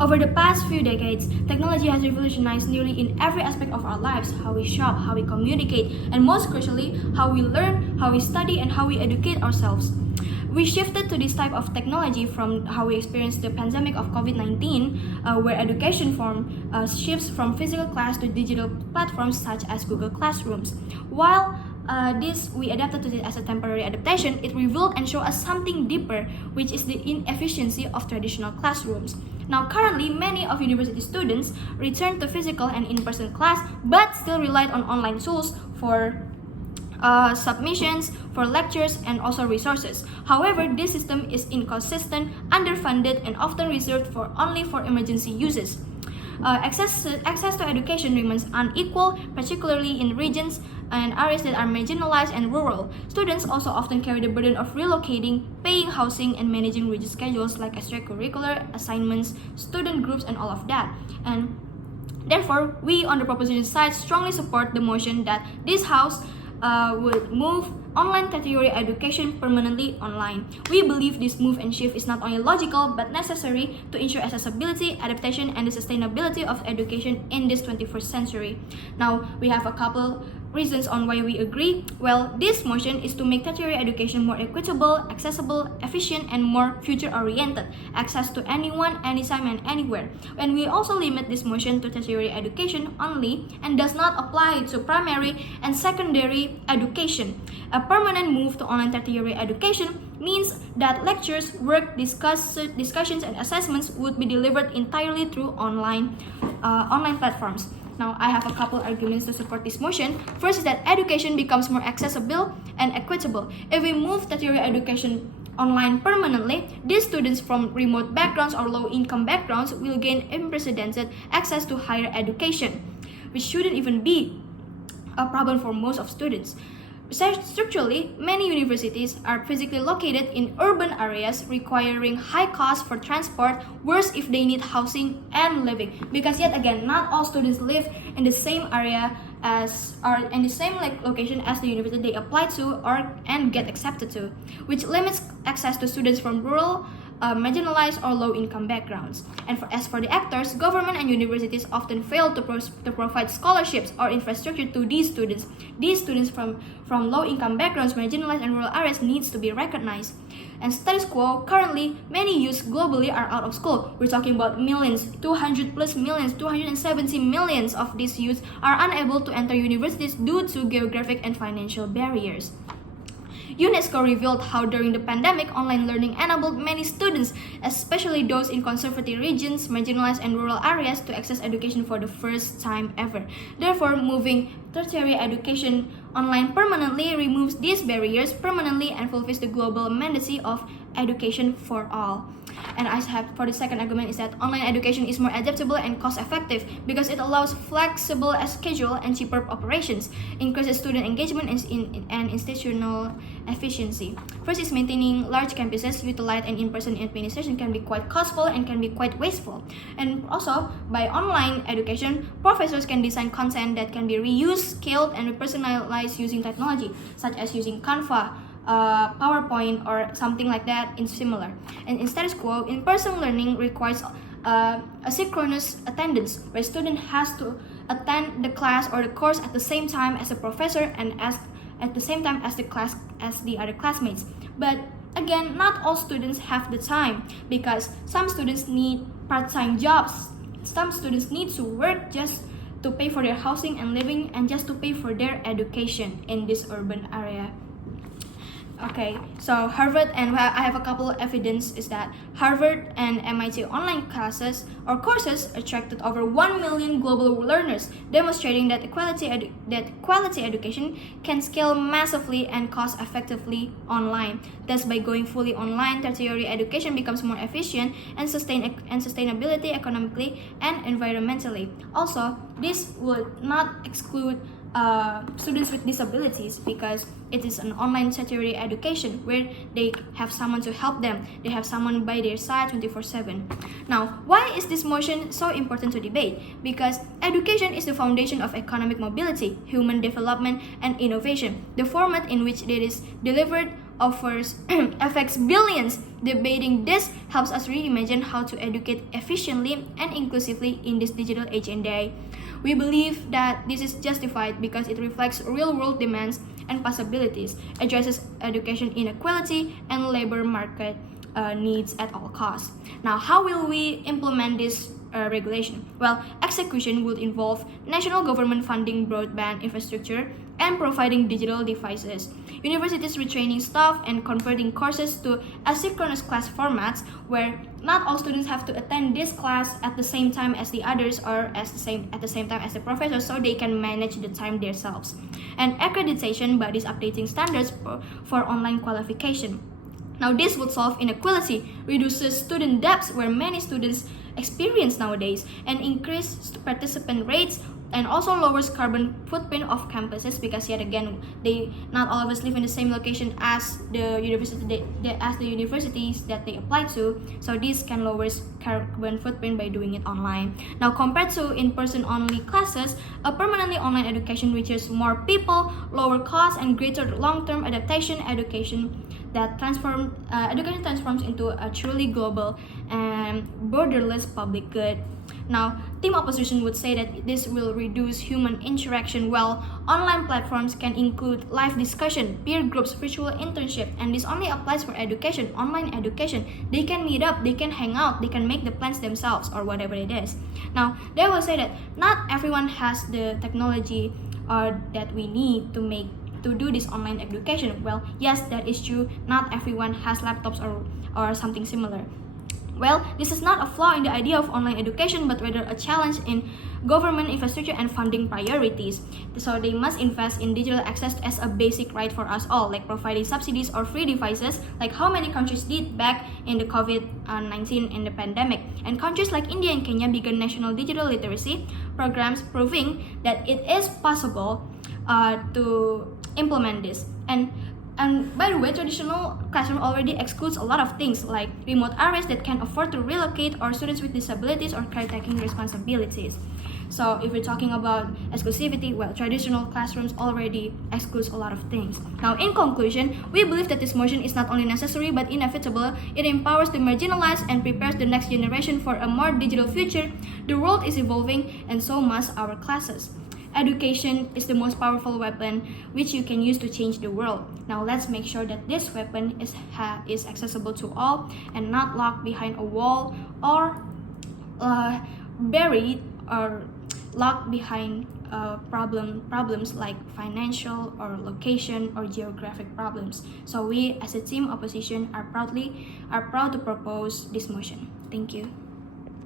Over the past few decades, technology has revolutionized nearly in every aspect of our lives: how we shop, how we communicate, and most crucially, how we learn, how we study, and how we educate ourselves. We shifted to this type of technology from how we experienced the pandemic of COVID-19, where education shifts from physical class to digital platforms such as Google Classrooms. While we adapted to it as a temporary adaptation, it revealed and showed us something deeper, which is the inefficiency of traditional classrooms. Now, currently, many of university students return to physical and in-person class, but still relied on online tools for submissions, for lectures, and also resources. However, this system is inconsistent, underfunded, and often reserved only for emergency uses. Access to education remains unequal, particularly in regions and areas that are marginalized and rural. Students also often carry the burden of relocating, paying housing, and managing rigid schedules like extracurricular assignments, student groups, and all of that. And therefore, we on the proposition side strongly support the motion that this House would move online tertiary education permanently online. We believe this move and shift is not only logical but necessary to ensure accessibility, adaptation, and the sustainability of education in this 21st century. Now, we have a couple reasons on why we agree. Well, this motion is to make tertiary education more equitable, accessible, efficient, and more future-oriented, access to anyone, anytime, and anywhere. And we also limit this motion to tertiary education only and does not apply to primary and secondary education. A permanent move to online tertiary education means that lectures, work, discussions, and assessments would be delivered entirely through online platforms. Now, I have a couple arguments to support this motion. First is that education becomes more accessible and equitable. If we move tertiary education online permanently, these students from remote backgrounds or low-income backgrounds will gain unprecedented access to higher education, which shouldn't even be a problem for most of students. Structurally, many universities are physically located in urban areas, requiring high costs for transport, worse if they need housing and living. Because yet again, not all students live in the same area or in the same location as the university they apply to and get accepted to, which limits access to students from rural, marginalized, or low-income backgrounds. And as for the actors, government and universities often fail to provide scholarships or infrastructure to these students. These students from low-income backgrounds, marginalized, and rural areas needs to be recognized. And status quo, currently, many youths globally are out of school. We're talking about millions, 200 plus millions, 270 millions of these youths are unable to enter universities due to geographic and financial barriers. UNESCO revealed how during the pandemic, online learning enabled many students, especially those in conservative regions, marginalized, and rural areas, to access education for the first time ever. Therefore, moving tertiary education online permanently removes these barriers permanently and fulfills the global mandate of education for all. And I have for the second argument is that online education is more adaptable and cost-effective because it allows flexible schedule and cheaper operations, increases student engagement and institutional efficiency. First is maintaining large campuses, utilized and in-person administration can be quite costly and can be quite wasteful. And also, by online education, professors can design content that can be reused, scaled, and personalized using technology, such as using Canva, PowerPoint, or something like that in similar. And in status quo, in-person learning requires asynchronous attendance, where student has to attend the class or the course at the same time as the professor and at the same time as the other classmates. But again, not all students have the time because some students need part-time jobs. Some students need to work just to pay for their housing and living and just to pay for their education in this urban area. Okay, so Harvard, and I have a couple of evidence is that Harvard and MIT online classes or courses attracted over 1 million global learners, demonstrating that quality education can scale massively and cost effectively online. Thus, by going fully online, tertiary education becomes more efficient and sustainability economically and environmentally. Also, this would not exclude students with disabilities because it is an online tertiary education where they have someone to help them. They have someone by their side 24/7. Now, why is this motion so important to debate? Because education is the foundation of economic mobility, human development, and innovation. The format in which it is delivered affects billions. Debating this helps us reimagine how to educate efficiently and inclusively in this digital age and day. We believe that this is justified because it reflects real-world demands and possibilities, addresses education inequality and labor market needs at all costs. Now, how will we implement this regulation? Well, execution would involve national government funding broadband infrastructure and providing digital devices, universities retraining staff and converting courses to asynchronous class formats where not all students have to attend this class at the same time as the others or at the same time as the professor, so they can manage the time themselves. And accreditation bodies updating standards for online qualification. Now, this would solve inequality, reduces student debts where many students experience nowadays, and increase participant rates, and also lowers carbon footprint of campuses because yet again they not all of us live in the same location as the universities that they apply to, so this can lower carbon footprint by doing it online. Now, compared to in-person only classes, a permanently online education reaches more people, lower costs, and greater long-term adaptation. Education transforms into a truly global and borderless public good. Now, team opposition would say that this will reduce human interaction, while online platforms can include live discussion, peer groups, virtual internship, and this only applies for education, online education. They can meet up, they can hang out, they can make the plans themselves or whatever it is. Now, they will say that not everyone has the technology that we need to do this online education. Well, yes, that is true. Not everyone has laptops or something similar. Well, this is not a flaw in the idea of online education, but rather a challenge in government infrastructure and funding priorities. So they must invest in digital access as a basic right for us all, like providing subsidies or free devices, like how many countries did back in the COVID-19 in the pandemic. And countries like India and Kenya began national digital literacy programs, proving that it is possible to implement this. And by the way, traditional classroom already excludes a lot of things like remote areas that can afford to relocate, or students with disabilities or caretaking responsibilities. So if we're talking about exclusivity, well, traditional classrooms already excludes a lot of things. Now, in conclusion, we believe that this motion is not only necessary but inevitable. It empowers the marginalized and prepares the next generation for a more digital future. The world is evolving, and so must our classes. Education is the most powerful weapon which you can use to change the world. Now let's make sure that this weapon is accessible to all and not locked behind a wall or buried or locked behind problems like financial or location or geographic problems. So we as a team opposition are proud to propose this motion. Thank you.